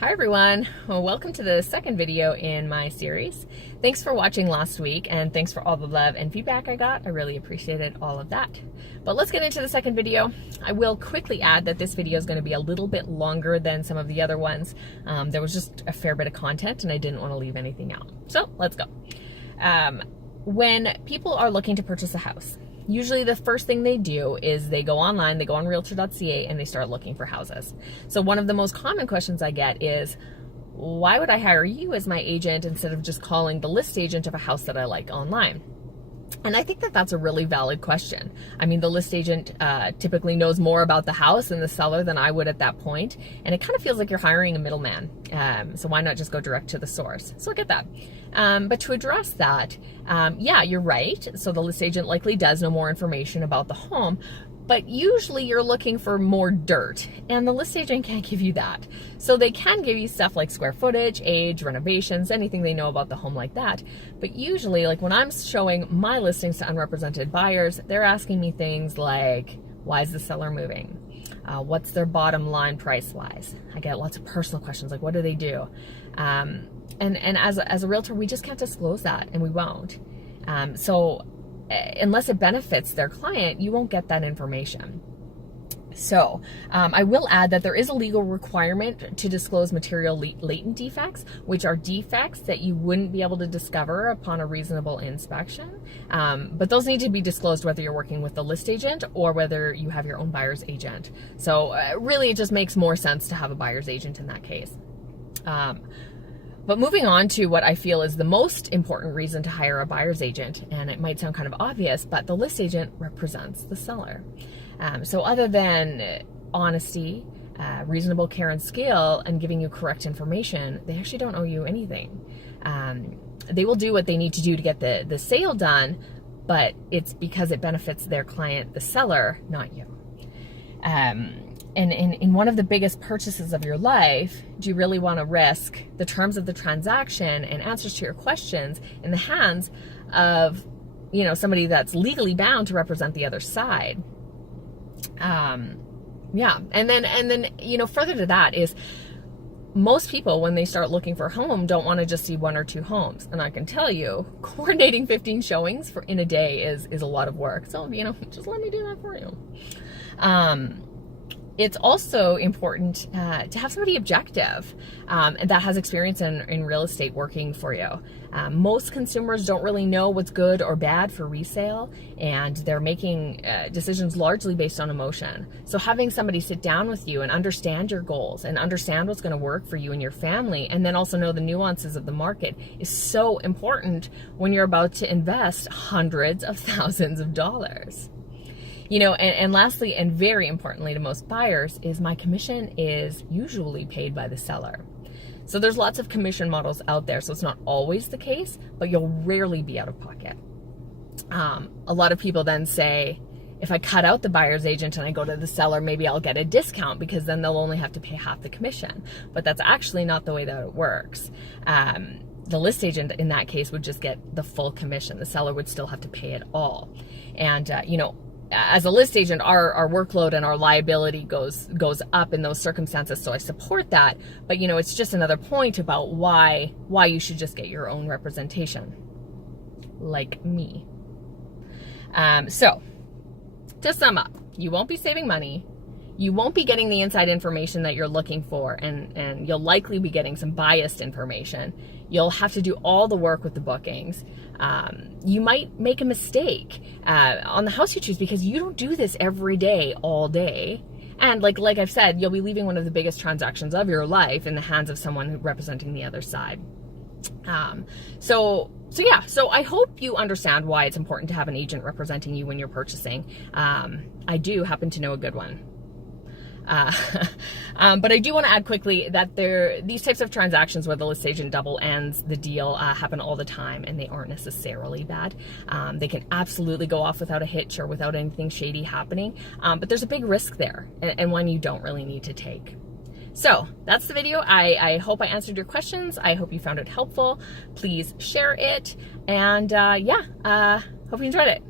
Hi everyone, well, welcome to the second video in my series. Thanks for watching last week and thanks for all the love and feedback I got. I really appreciated all of that. But let's get into the second video. I will quickly add that this video is going to be a little bit longer than some of the other ones. There was just a fair bit of content and I didn't want to leave anything out. So let's go. When people are looking to purchase a house, usually the first thing they do is they go online, they go on realtor.ca and they start looking for houses. So one of the most common questions I get is, why would I hire you as my agent instead of just calling the list agent of a house that I like online? And I think that that's a really valid question. I mean, the list agent typically knows more about the house and the seller than I would at that point. And it kind of feels like you're hiring a middleman. So why not just go direct to the source? So I get that. But to address that, yeah, you're right. So the list agent likely does know more information about the home, but usually you're looking for more dirt and the list agent can't give you that. So they can give you stuff like square footage, age, renovations, anything they know about the home like that. But usually, like when I'm showing my listings to unrepresented buyers, they're asking me things like, why is the seller moving? What's their bottom line price wise? I get lots of personal questions like, what do they do? And as a realtor, we just can't disclose that and we won't. So unless it benefits their client, you won't get that information. So I will add that there is a legal requirement to disclose material latent defects, which are defects that you wouldn't be able to discover upon a reasonable inspection. But those need to be disclosed whether you're working with the list agent or whether you have your own buyer's agent. So really it just makes more sense to have a buyer's agent in that case. But moving on to what I feel is the most important reason to hire a buyer's agent, and it might sound kind of obvious, but the list agent represents the seller. So other than honesty, reasonable care and skill, and giving you correct information, they actually don't owe you anything. They will do what they need to do to get the sale done, but it's because it benefits their client, the seller, not you. And in one of the biggest purchases of your life, do you really want to risk the terms of the transaction and answers to your questions in the hands of, somebody that's legally bound to represent the other side? Yeah. And then, further to that is most people, when they start looking for a home, don't want to just see one or two homes. And I can tell you, coordinating 15 showings in a day is a lot of work. So, just let me do that for you. It's also important to have somebody objective that has experience in real estate working for you. Most consumers don't really know what's good or bad for resale, and they're making decisions largely based on emotion. So having somebody sit down with you and understand your goals and understand what's going to work for you and your family, and then also know the nuances of the market is so important when you're about to invest hundreds of thousands of dollars. And lastly, and very importantly to most buyers, is my commission is usually paid by the seller. So there's lots of commission models out there, so it's not always the case, but you'll rarely be out of pocket. A lot of people then say, if I cut out the buyer's agent and I go to the seller, maybe I'll get a discount because then they'll only have to pay half the commission. But that's actually not the way that it works. The list agent in that case would just get the full commission. The seller would still have to pay it all. And, as a list agent, our workload and our liability goes up in those circumstances, so I support that. But it's just another point about why you should just get your own representation, like me. So to sum up, you won't be saving money. You won't be getting the inside information that you're looking for, and you'll likely be getting some biased information. You'll have to do all the work with the bookings. You might make a mistake on the house you choose because you don't do this every day, all day. And like I've said, you'll be leaving one of the biggest transactions of your life in the hands of someone representing the other side. So I hope you understand why it's important to have an agent representing you when you're purchasing. I do happen to know a good one. But I do want to add quickly that these types of transactions where the list agent double ends the deal happen all the time, and they aren't necessarily bad. They can absolutely go off without a hitch or without anything shady happening, but there's a big risk there, and one you don't really need to take. So that's the video. I hope I answered your questions. I hope you found it helpful. Please share it, and hope you enjoyed it.